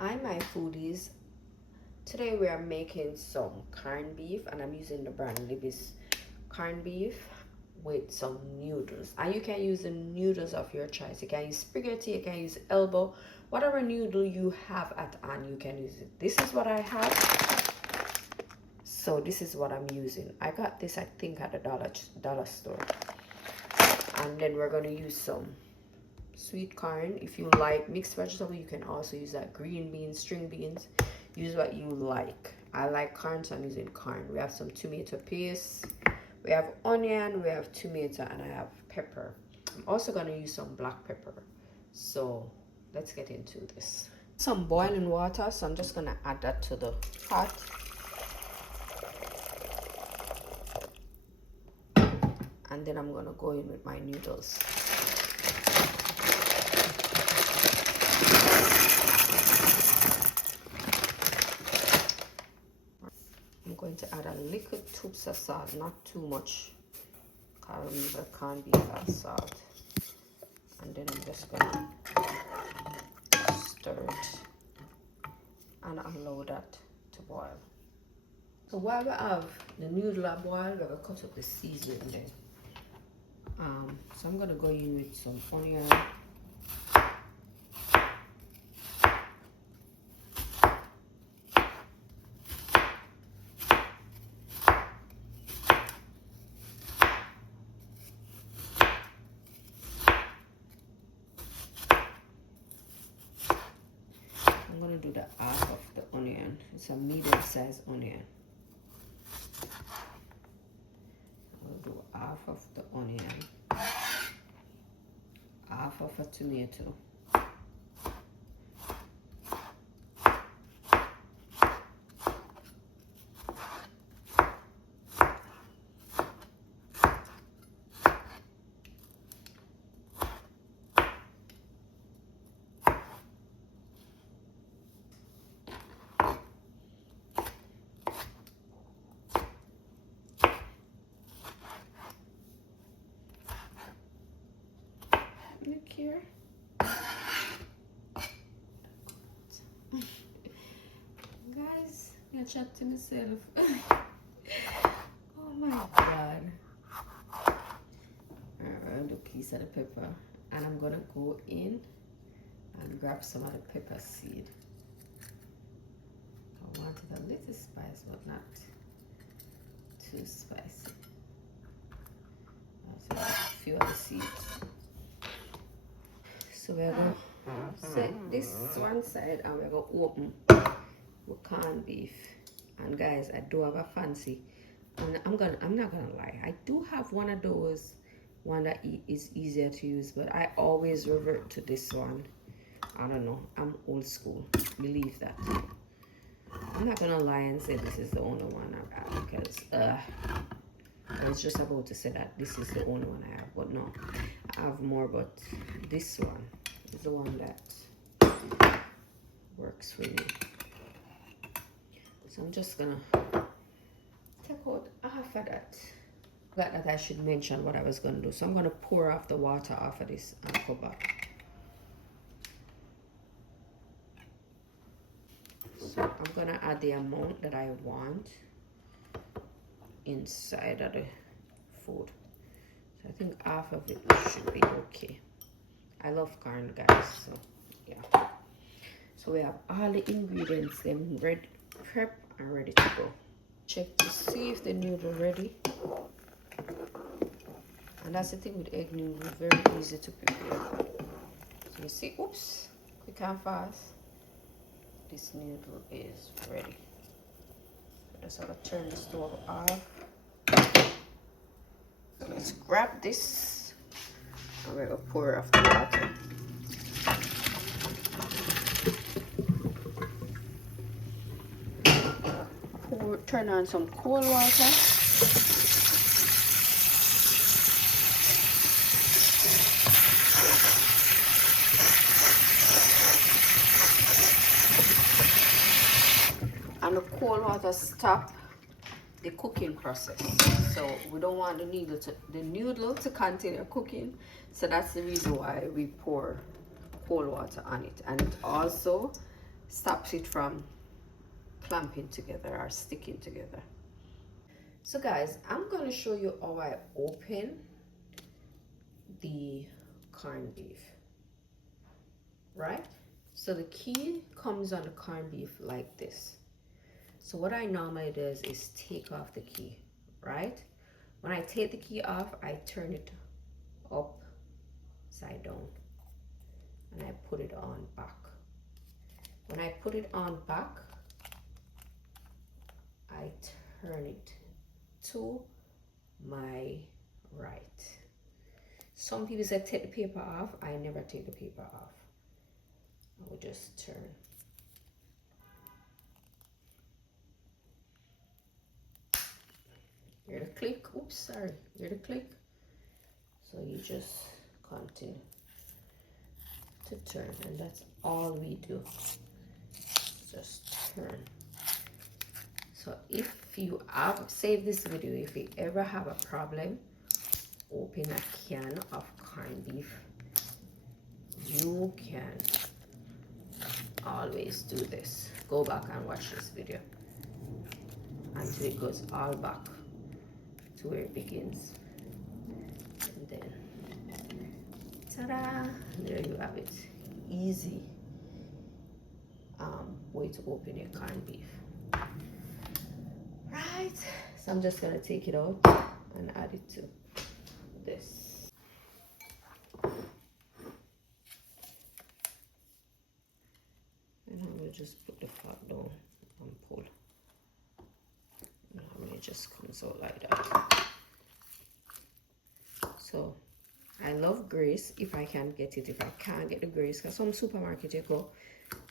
Hi my foodies. Today we are making some corned beef and I'm using the brand Libby's corned beef with some noodles. And you can use the noodles of your choice. You can use spaghetti, you can use elbow, whatever noodle you have at hand, you can use it. This is what I have. So this is what I'm using. I got this I think at the dollar store. And then we're gonna use some sweet corn. If you like mixed vegetable, you can also use that. Green beans, string beans, use what you like. I like corn, so I'm using corn. We have some tomato paste, we have onion, we have tomato, and I have pepper. I'm also going to use some black pepper. So let's get into this. Some boiling water, so I'm just going to add that to the pot. And then I'm going to go in with my noodles. I'm going to add a little tubes of salt, not too much, because there can't be that salt. And then I'm just going to stir it and allow that to boil. So while we have the noodle a boil, we're going to cut up the seasoning then. So I'm going to go in with some onion. I'm going to do the half of the onion. It's a medium-sized onion. I'm going to do half of the onion, half of a tomato, look here. Guys, I chat to myself. Oh my god. Alright, a piece of the pepper, and I'm gonna go in and grab some of the pepper seed. I wanted a little spice, but not too spicy. So a few of the seeds. So we're going to set this one side and we're going to open with corned beef. And guys, I do have a fancy, and I'm not gonna lie, I do have one of those, one that is easier to use, but I always revert to this one. I don't know, I'm old school, believe that. I'm not gonna lie and say this is the only one I have, because I was just about to say that this is the only one I have, but no, I have more, but this one is the one that works for me. So I'm just gonna take out half of that. But that I should mention what I was gonna do. So I'm gonna pour off the water off of this and cover. So I'm gonna add the amount that I want inside of the food. So I think half of it should be okay. I love corn, guys, so yeah. So we have all the ingredients then ready, prep and ready to go. Check to see if the noodle ready. And that's the thing with egg noodle, very easy to prepare. So you see, oops, quick and fast. This noodle is ready. So just have to turn the stove off. So let's grab this and we're gonna pour off the water. Turn on some cold water. And the cold water stop the cooking process. So we don't want the noodle to continue cooking. So that's the reason why we pour cold water on it. And it also stops it from clamping together or sticking together. So guys, I'm going to show you how I open the corned beef, right? So the key comes on the corned beef like this. So what I normally do is take off the key, right? When I take the key off, I turn it upside down and I put it on back. When I put it on back, I turn it to my right. Some people say take the paper off. I never take the paper off. I will just turn. Hear the click? Oops, sorry. Hear the click? So you just continue to turn, and that's all we do. Just turn. So if you have saved this video, if you ever have a problem open a can of corned beef, you can always do this. Go back and watch this video until it goes all back to where it begins, and then ta-da, there you have it. Easy way to open your corned beef, right? So I'm just gonna take it out and add it to this. And I will just put the fat down and pull. And it just comes out like that. So I love grease if I can get it. If I can't get the grease, because some supermarket you go,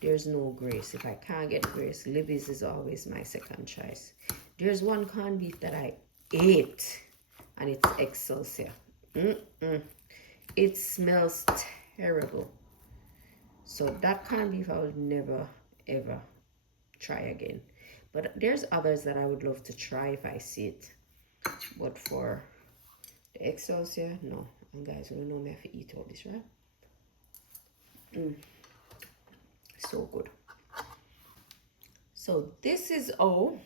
there's no grease. If I can't get the grease, Libby's is always my second choice. There's one corned beef that I ate, and it's Excelsior. It smells terrible. So that corned beef I would never ever try again. But there's others that I would love to try if I see it. But for the Excelsior, no. And guys, you know me, I have to eat all this, right? So good. So this is how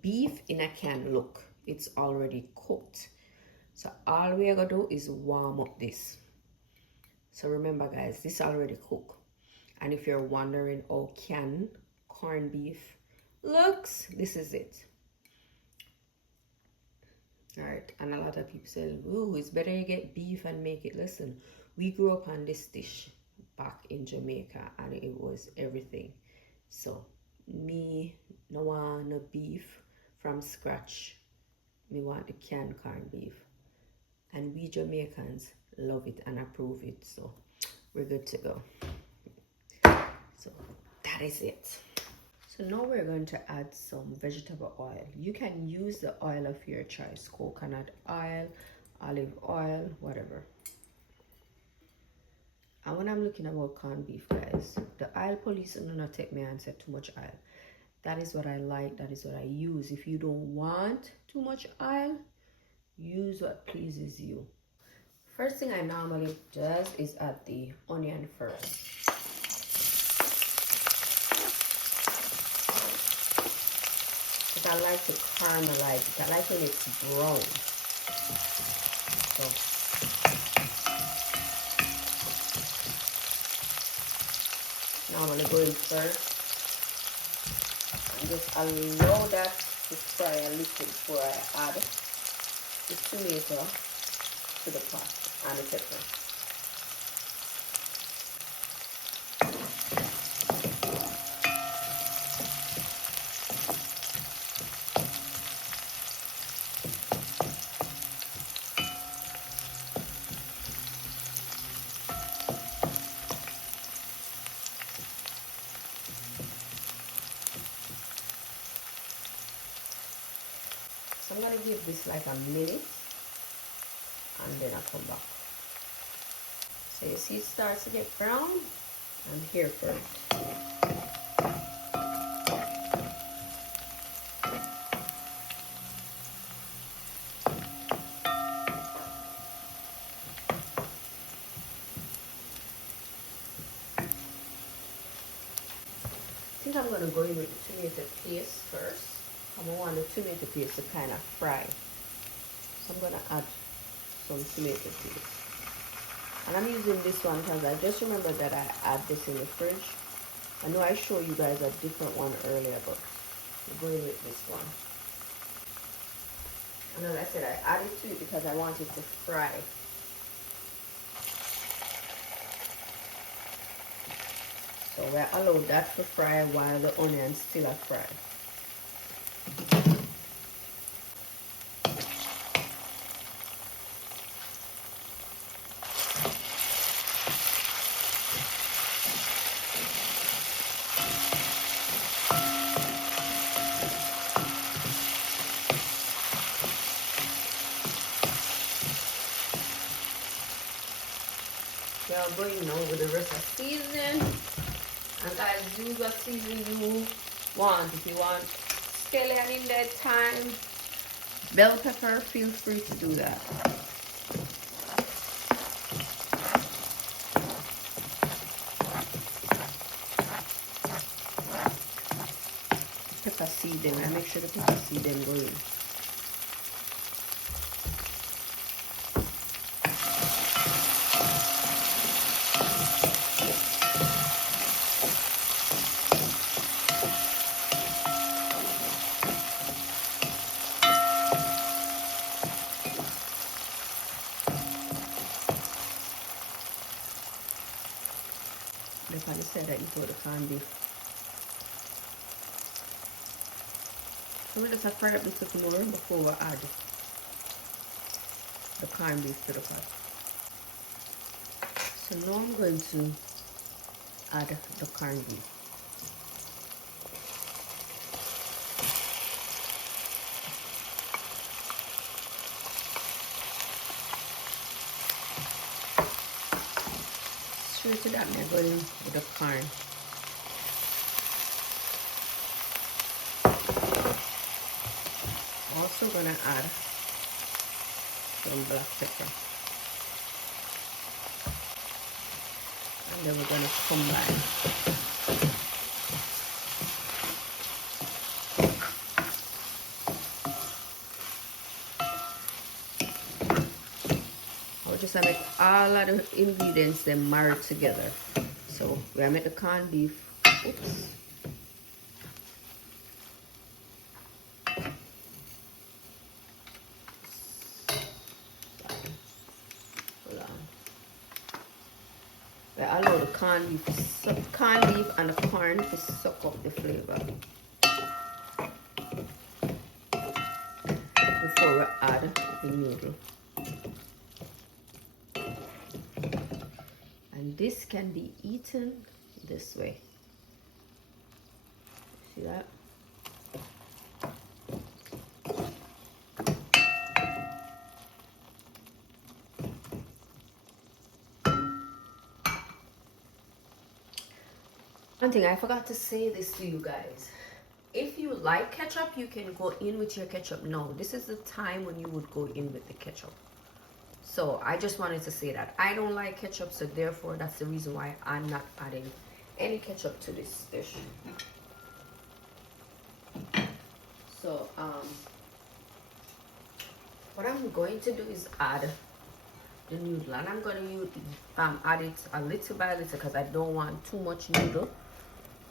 beef in a can look. It's already cooked. So all we are gonna do is warm up this. So remember guys, this already cooked. And if you're wondering how can corned beef looks, this is it. All right, and a lot of people say, ooh, it's better you get beef and make it. Listen, we grew up on this dish back in Jamaica, and it was everything. So me no want no beef from scratch. Me want the canned corned beef, and we Jamaicans love it and approve it. So we're good to go. So that is it. So now we're going to add some vegetable oil. You can use the oil of your choice, coconut oil, olive oil, whatever. And when I'm looking about corned beef, guys, the oil police do not take me and say too much oil. That is what I like, that is what I use. If you don't want too much oil, use what pleases you. First thing I normally do is add the onion first. I like to caramelize it. I like when it's brown. So now I'm gonna go in first and just allow that to fry a little before I add the tomato to the pot and the pepper. So I'm gonna give this like a minute and then I'll come back. So you see it starts to get brown. I'm here first. think I'm gonna go in with the tomato paste first. I want the tomato paste to kind of fry. So I'm gonna add some tomato paste. And I'm using this one because I just remember that I add this in the fridge. I know I showed you guys a different one earlier, but I'm going with this one. And as I said, I added to it because I want it to fry. So we allow that to fry while the onions still are fried. We are going now with the rest of seasoning. And guys, use what seasoning you want. If you want scallion in that time, bell pepper, feel free to do that. Pepper seed I make sure the pepper seed go in. Like I said, that you put the corned beef. So we just fry up this little more before we add the corned beef to the pot. So now I'm going to add the corned beef. Straight to that, I'm going with the corn. Also gonna add some black pepper, and then we're gonna combine. I'll just make all of the ingredients then married together. So we make the corned beef. Oops. I allow the corned beef and the corn to suck up the flavor before we add the noodle. And this can be eaten this way. See that? One thing I forgot to say this to you guys. If you like ketchup, you can go in with your ketchup. No, this is the time when you would go in with the ketchup. So I just wanted to say that. I don't like ketchup, so therefore that's the reason why I'm not adding any ketchup to this dish. So what I'm going to do is add the noodle, and I'm going to add it a little by little because I don't want too much noodle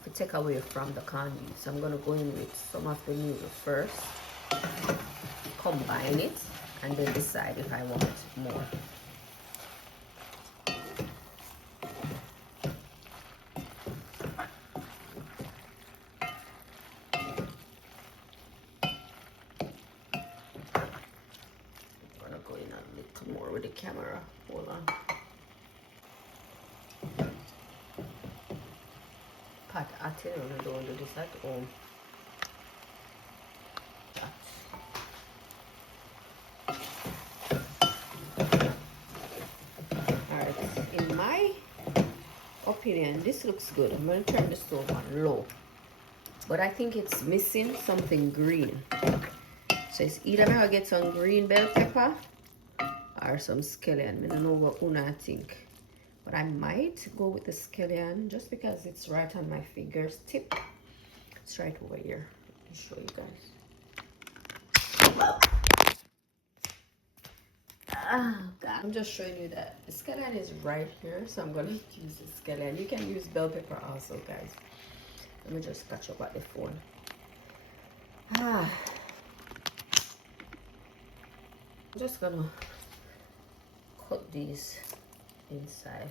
to take away from the corned beef. So I'm going to go in with some of the noodle first, combine it, and then decide if I want more. I'm going to go in a little more with the camera. Hold on. Pat, I tell you, I don't do this at home. Alright, in my opinion, this looks good. I'm going to turn the stove on low. But I think it's missing something green. So it's either I'm going to get some green bell pepper or some scallion. I don't know what Una think. But I might go with the scallion just because it's right on my finger's tip. Let's try it over here. Let me show you guys. Oh God. I'm just showing you that the scallion is right here, so I'm gonna use the scallion. You can use bell pepper also, guys. Let me just catch up at the phone. I'm just gonna cut these inside.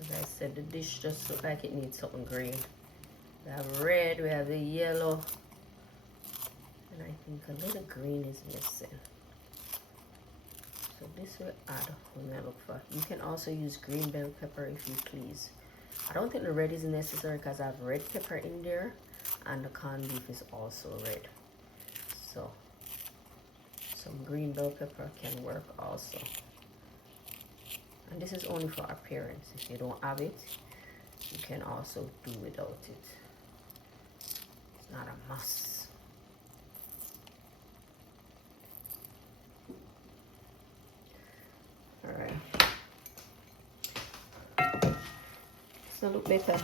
As I said, the dish just looks like it needs something green. We have red, we have the yellow, and I think a little green is missing. So this will add when I look for. You can also use green bell pepper if you please. I don't think the red is necessary because I have red pepper in there, and the corned beef is also red. So some green bell pepper can work also. And this is only for appearance. If you don't have it, you can also do without it. It's not a must. All right. So look better.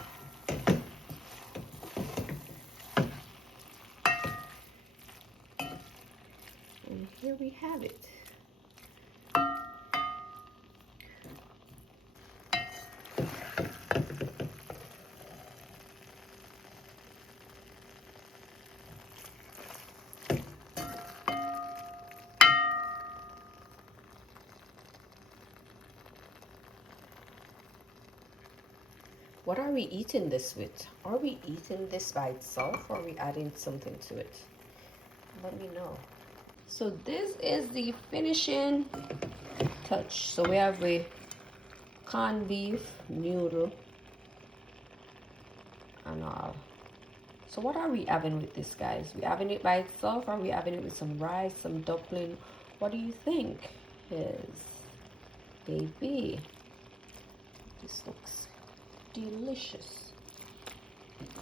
And here we have it. What are we eating this with? Are we eating this by itself, or are we adding something to it? Let me know. So this is the finishing touch. So we have a corned beef noodle and all. So what are we having with this, guys? We having it by itself, or are we having it with some rice, some dumpling? What do you think? Yes, baby, this looks delicious.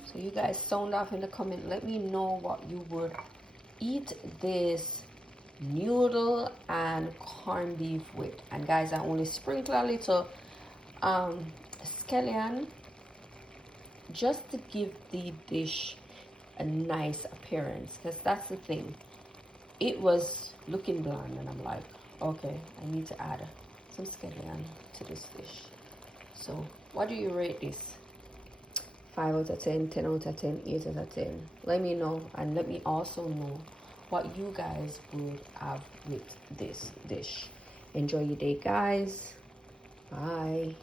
So you guys sound off in the comment. Let me know what you would eat this noodle and corned beef with. And guys, I only sprinkle a little scallion just to give the dish a nice appearance, because that's the thing. It was looking bland and I'm like, okay, I need to add some scallion to this dish. So what do you rate this? 5 out of 10, 10 out of 10, 8 out of 10. Let me know, and let me also know what you guys would have with this dish. Enjoy your day, guys. Bye.